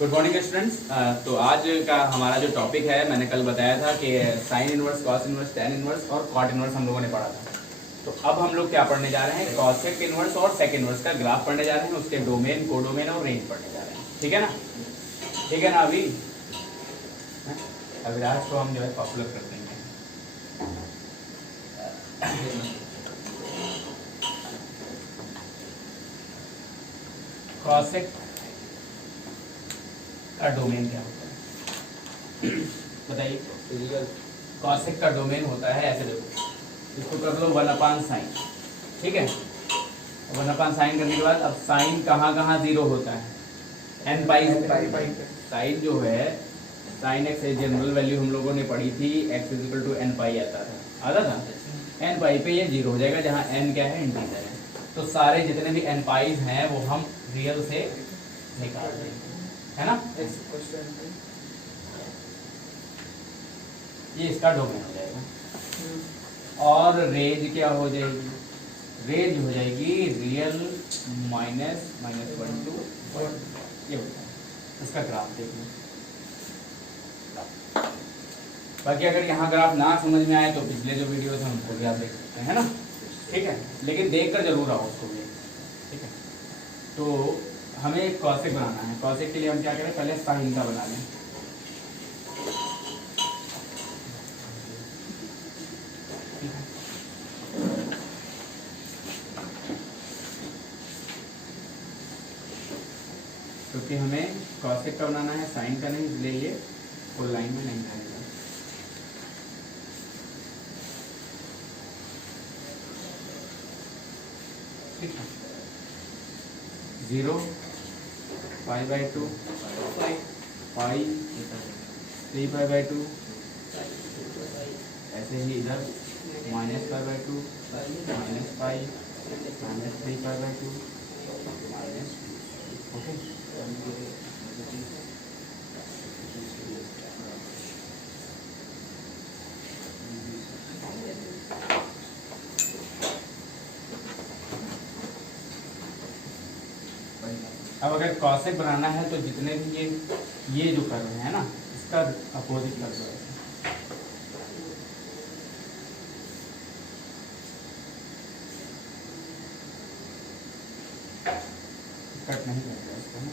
Good morning students. तो आज का हमारा जो टॉपिक है, मैंने कल बताया था कि sine inverse, cos inverse, tan inverse और कॉट इनवर्स हम लोगों ने पढ़ा था। तो अब हम लोग क्या पढ़ने जा रहे हैं, कॉसेक इनवर्स और सेक इनवर्स का ग्राफ पढ़ने जा रहे हैं, उसके डोमेन, कोडोमेन और रेंज पढ़ने जा रहे हैं। ठीक है ना, ठीक है ना। अविराज को हम जो है पॉपुलर कर देंगे। कॉसेक का डोमेन क्या होता है बताइए। कॉसेक का डोमेन होता है ऐसे, देखो इसको कर लो 1/sin। ठीक है, 1/sin करने के बाद अब साइन कहाँ कहाँ जीरो होता है, n पाई। साइन जो है, साइन एक्स जनरल वैल्यू हम लोगों ने पढ़ी थी, x = n पाई आता था n पाई पे ये जीरो हो जाएगा, जहाँ n क्या है, इंटीजर है। तो सारे जितने भी n पाई हैं वो हम रियल से निकाल देंगे, है ना। ये इसका डोमेन हो जाएगा। और रेंज क्या हो जाएगी, रेंज हो जाएगी रियल -(-1 to 1)। ये होता है इसका ग्राफ देखना। बाकी अगर यहाँ ग्राफ ना समझ में आए तो पिछले जो वीडियोस हैं उनको भी आप देख सकते हैं ना। ठीक है, लेकिन देख कर जरूर आओ उसको भी। ठीक है, तो हमें एक कॉसेक बनाना है। कॉसेक के लिए हम क्या करें, पहले साइन का बना लें। क्योंकि हमें कॉसेक का बनाना है, साइन का नहीं, इसलिए ये फुल लाइन में नहीं आएगा। ठीक है, 0 π/2 पाई 3π/2, ऐसे ही इधर -π/2 -पाई -3π/2 ओके। अब अगर कॉसेक बनाना है तो जितने भी ये जो कर रहे हैं ना, इसका अपोजिट कर दो। कट नहीं करेगा इसका ना।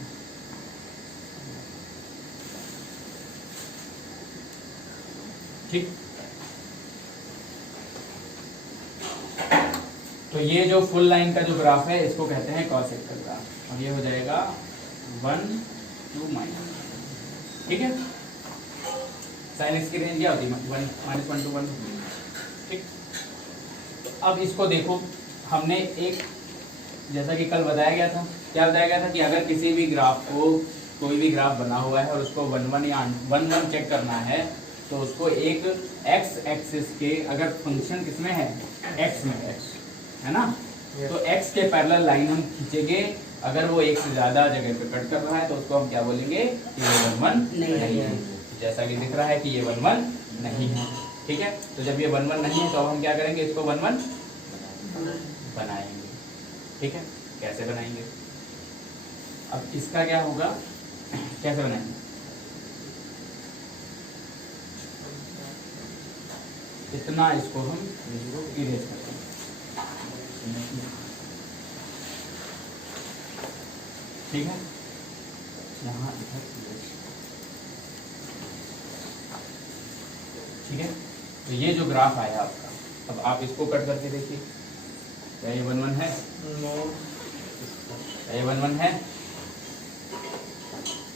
ठीक, तो ये जो फुल लाइन का जो ग्राफ है इसको कहते हैं कॉसेक का ग्राफ। और ये हो जाएगा 1 to -. ठीक है, साइन एक्स की रेंज क्या होती है, -1 to 1। ठीक, तो अब इसको देखो, हमने एक जैसा कि कल बताया गया था, क्या बताया गया था कि अगर किसी भी ग्राफ को, कोई भी ग्राफ बना हुआ है और उसको 1 या 1 चेक करना है, तो उसको एक x एक्सिस के, अगर फंक्शन किसमें है, x में है ना, तो x के पैरेलल लाइन हम खींचेंगे। अगर वो एक से ज्यादा जगह पे कट कर रहा है तो उसको हम क्या बोलेंगे कि ये 1 नहीं है, जैसा कि दिख रहा है कि ये 1 नहीं है। ठीक है, तो जब ये 1 नहीं है तो अब हम क्या करेंगे, इसको 1 बनाएंगे। ठीक है, कैसे बनाएंगे, अब इसका क्या होगा, कैसे बनाएंगे, इतना इसको हम इरेज करते हैं। ठीक है, यहाँ इधर ठीक है। तो ये जो ग्राफ आया आपका, अब आप इसको कट करके देखिए, क्या ये 1 है, क्या ये 1 है,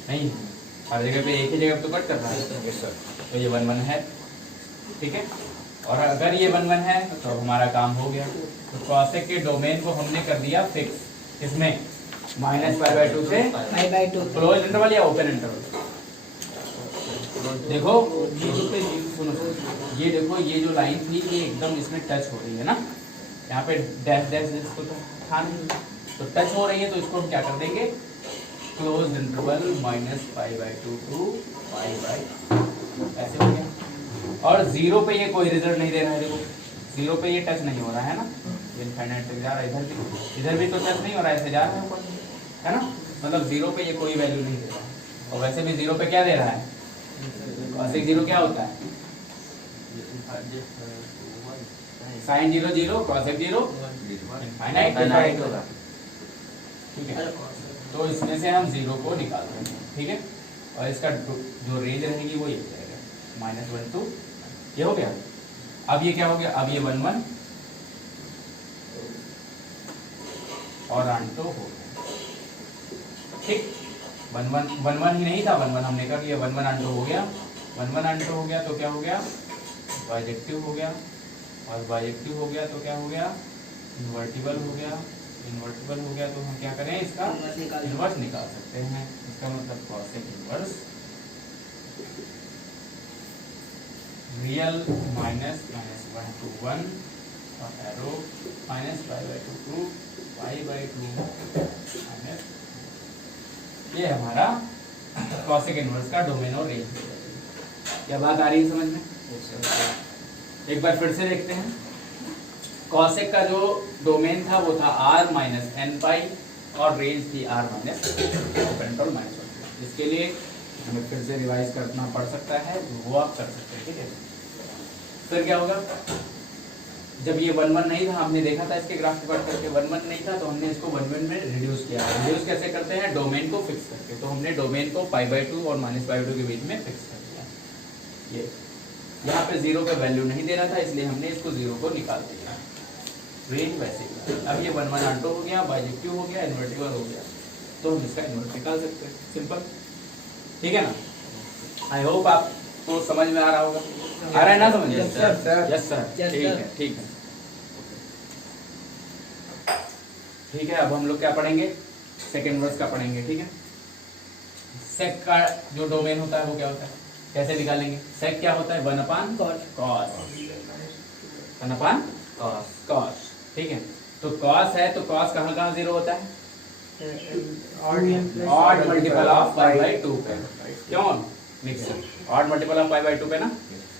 नहीं, हर जगह पे एक ही जगह तो कट कर रहा है, तो ये 1 है। ठीक है, और अगर ये 1 है तो हमारा काम हो गया। तो कॉसेक के डोमेन को हमने कर दिया फिक्स, इसमें -π/2 से π/2, क्लोज इंटरवल या ओपन इंटरवल। देखो सुनो, ये देखो, ये जो लाइन थी ये एकदम इसमें टच हो रही है ना, यहाँ पे डैश डैश इसको तो था नहीं, तो टच हो रही है, तो इसको हम क्या कर देंगे, क्लोज इंटरवल -π/2 to π/2, ऐसे हो गया। और 0 पे ये कोई रिजल्ट नहीं दे रहा है, देखो 0 पे ये टच नहीं हो रहा है ना, इनफाइनाइट तक जा रहा है, इधर भी तो टच नहीं हो रहा है, ऐसे जा रहा है ऊपर, है ना, मतलब 0 पे ये कोई वैल्यू नहीं दे रहा है। और वैसे भी 0 पे क्या दे रहा है, cosec 0 क्या होता है, sin 0 0, cosec 0 इनफाइनाइट होगा। ठीक है, तो इसमें से हम 0 को निकाल देंगे। ठीक है, और इसका जो रेंज रहेगी वो ये रहेगा -1 to, ये हो गया। अब ये क्या हो गया, अब ये 1 1 और आंटो हो गया। ठीक, 1 1 ही नहीं था, 1 1 हमने कर लिया, 1 1 आंटो हो गया, 1 1 आंटो हो गया तो क्या हो गया, बाइजेक्टिव हो गया, और बाइजेक्टिव हो गया तो क्या हो गया, इन्वर्टिबल हो गया, इन्वर्टिबल हो गया तो हम क्या करें, इसका इन्वर्स निकाल सकते हैं। इसका मतलब कॉसेक इन्वर्स रियल -1 to 1 और एरो -π/2 to π/2 माइनस, ये हमारा कॉसेक इन्वर्स का डोमेन और रेंज। क्या बात आ रही है समझ में? एक बार फिर से देखते हैं। कॉसेक का जो डोमेन था वो था r - n π और रेंज थी r - -1। इसके लिए हमें फिर से रिवाइज करना पड़ सकता है, वो आप कर सकते हैं। ठीक है, फिर क्या होगा, जब ये 1 1 नहीं था, हमने देखा था इसके ग्राफ पर करके 1 1 नहीं था, तो हमने इसको 1 1 में रिड्यूस किया। रिड्यूस कैसे करते हैं, डोमेन को फिक्स करके। तो हमने डोमेन को π/2 और -π/2 के बीच में फिक्स कर दिया। ये यहाँ पे 0 पे वैल्यू नहीं देना था, इसलिए हमने इसको 0 को निकाल दिया। रेंज वैसे ही। अब ये 1 1 आंटो हो गया, बाइजेक्टिव हो गया, इन्वर्टिबल हो गया, तो हम इसका इन्वर्स निकाल सकते हैं। सिंपल, ठीक है ना? आई होप आपको समझ में आ रहा होगा। आ रहा है ना समझ? यस सर, ठीक है, ठीक है, ठीक है। अब हम लोग क्या पढ़ेंगे, सेकंड इन्वर्स का पढ़ेंगे। ठीक है, सेक का जो डोमेन होता है वो क्या होता है, कैसे निकालेंगे? सेक क्या होता है, 1/cos, 1/cos। ठीक है, तो cos है तो cos कहाँ कहाँ 0 होता है, ऑड मल्टीपल ऑफ π/2 पे। क्यों मिक्स, ऑड मल्टीपल ऑफ π/2 पे ना,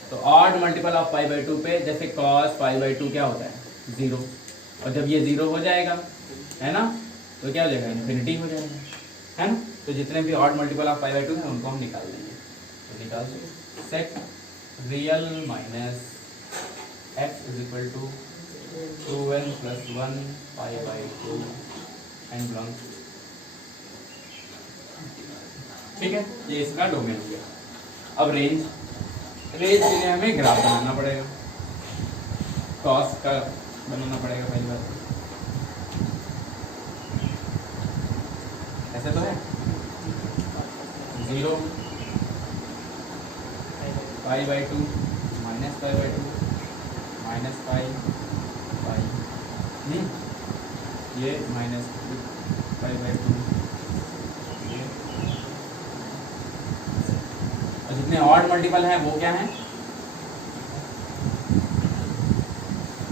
तो ऑड मल्टीपल ऑफ π/2 पे जैसे cos π/2 क्या होता है 0, और जब ये 0 हो जाएगा है ना, तो क्या हो जाएगा, इन्फिनिटी हो जाएगा, है ना। तो जितने भी ऑड मल्टीपल ऑफ π/2 है उनको हम निकाल देंगे। तो निकाल देंगे sec real minus x = 2n + 1 π/2 and belongs. ठीक है, ये इसका डोमेन हो गया। अब रेंज के लिए हमें ग्राफ बनाना पड़ेगा, कॉस का बनाना पड़ेगा पहली बात। ऐसे तो है 0 π/2 -π/2 -π नहीं, ये -π/2, ये और जितने ऑड मल्टीपल हैं वो क्या हैं,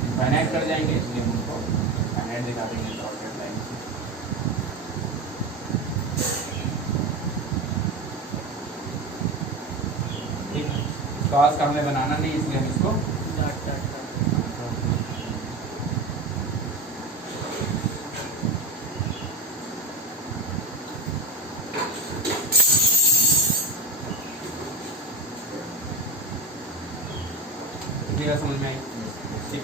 इनफाइनाइट कर जाएंगे, इसलिए हम उनको इनफाइनाइट दिखा देंगे डॉटेड लाइन से। ठीक है, कॉस का हमें बनाना नहीं, इसलिए हम इसको समझ में आई। ठीक,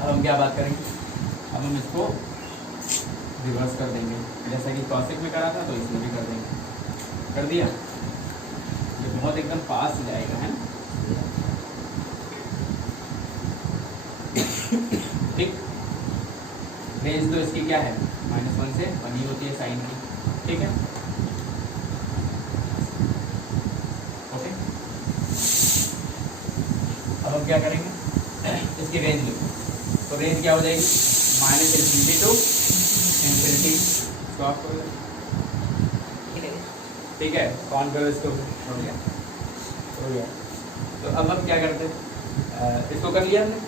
अब हम क्या बात करेंगे, अब हम इसको रिवर्स कर देंगे, जैसा कि कॉसेक में करा था तो इसमें भी कर देंगे। कर दिया, ये बहुत एकदम पास जाएगा, है ना। ठीक, रेंज तो इसकी क्या है, -1 से 1 ही होती है साइन की। ठीक है, ओके। अब हम क्या करेंगे, इसकी रेंज लिखो, तो रेंज क्या हो जाएगी, -∞ to ∞। स्टॉप करो, ठीक है, ऑन करो इसको, हो गया, हो गया। तो अब हम क्या करते हैं, इसको कर लिया हमने।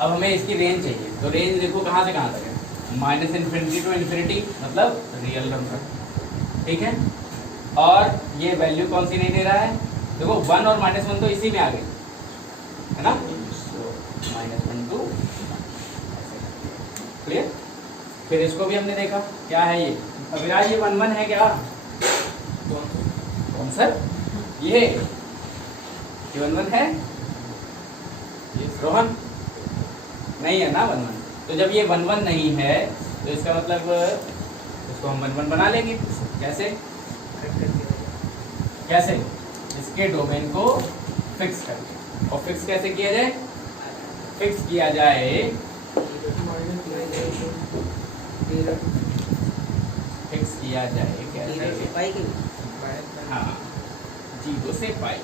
अब हमें इसकी रेंज चाहिए, तो रेंज देखो कहाँ से कहाँ तक है, -∞ to ∞, मतलब रियल नंबर। ठीक है, और ये वैल्यू कौन सी नहीं दे रहा है, देखो 1 और -1 तो इसी में आ गई, है ना। -1 to क्लियर, फिर इसको भी हमने देखा क्या है ये अविराज, ये 1 1 है क्या? कौन सा? ये 1 1 है रोहन? नहीं है ना 1 1। तो जब ये 1 1 नहीं है तो इसका मतलब इसको हम 1 1 बना लेंगे। कैसे कैसे? इसके डोमेन को फिक्स करके। और फिक्स कैसे किया जाए? फिक्स किया जाए फिक्स किया जाए कैसे? हाँ, 0 से पाई।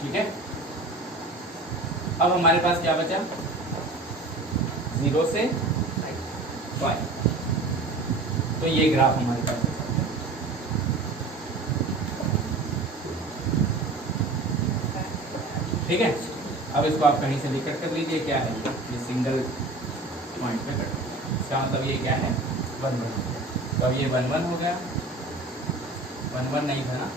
ठीक है, अब हमारे पास क्या बचा? 0 से पाई। तो ये ग्राफ हमारे पास ठीक है। अब इसको आप कहीं से भी कट कर लीजिए। क्या है ये सिंगल पॉइंट में कट। इसका मतलब ये क्या है 1 1। तो अब ये 1 1 हो गया। 1 1 नहीं था ना,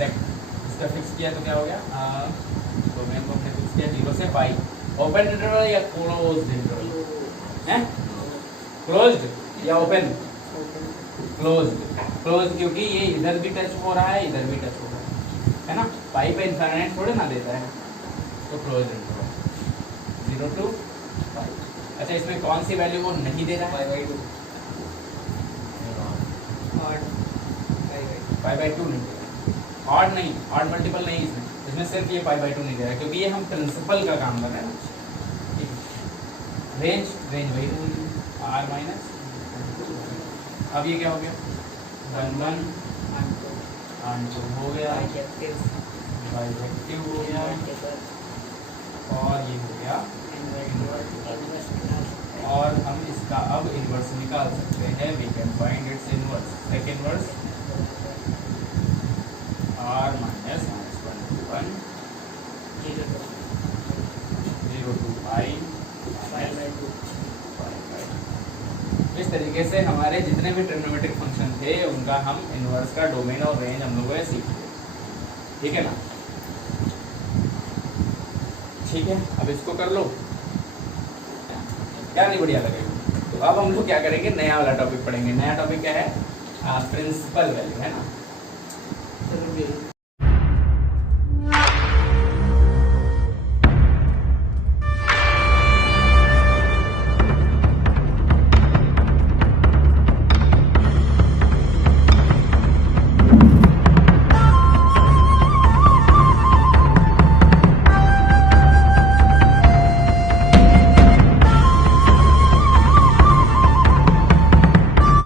इसका फिक्स किया तो क्या हो गया? डोमेन को हमने फिक्स किया 0 से पाई। ओपन इंटरवल या क्लोज्ड इंटरवल है? क्लोज्ड या ओपन? क्लोज्ड। क्लोज्ड क्योंकि ये इधर भी टच हो रहा है, इधर भी टच हो रहा है ना। पाई पे इनफाइनाइट थोड़े ना देता है, तो क्लोज्ड इंटरवल 0 to पाई। अच्छा, इसमें कौन सी वैल्यू वो नहीं दे रहा है? पाई/2 नहीं दे रहा। ऑड नहीं, ऑड मल्टीपल नहीं इसमें सिर्फ ये पाई/2 नहीं दे रहा है क्योंकि ये हम प्रिंसिपल का काम कर रहे हैं ना। ठीक है, रेंज वही r माइनस। अब ये क्या हो गया? 1 1 2 हो गया, बाइजेक्टिव हो गया, और ये हो गया। और हम इसका अब इन्वर्स निकाल सकते हैं। We can find its inverse. Second inverse r minus 1 to 1 0 to pi. इस तरीके से हमारे जितने भी ट्रिग्नोमेट्रिक फंक्शन थे उनका हम इन्वर्स का डोमेन और रेंज हम लोगों ने सीख लिया। ठीक है ना? ठीक है, अब इसको कर लो। क्या नहीं बढ़िया लगेगा? तो अब हम लोग क्या करेंगे, नया वाला टॉपिक पढ़ेंगे। नया टॉपिक क्या है? प्रिंसिपल वैल्यू है ना।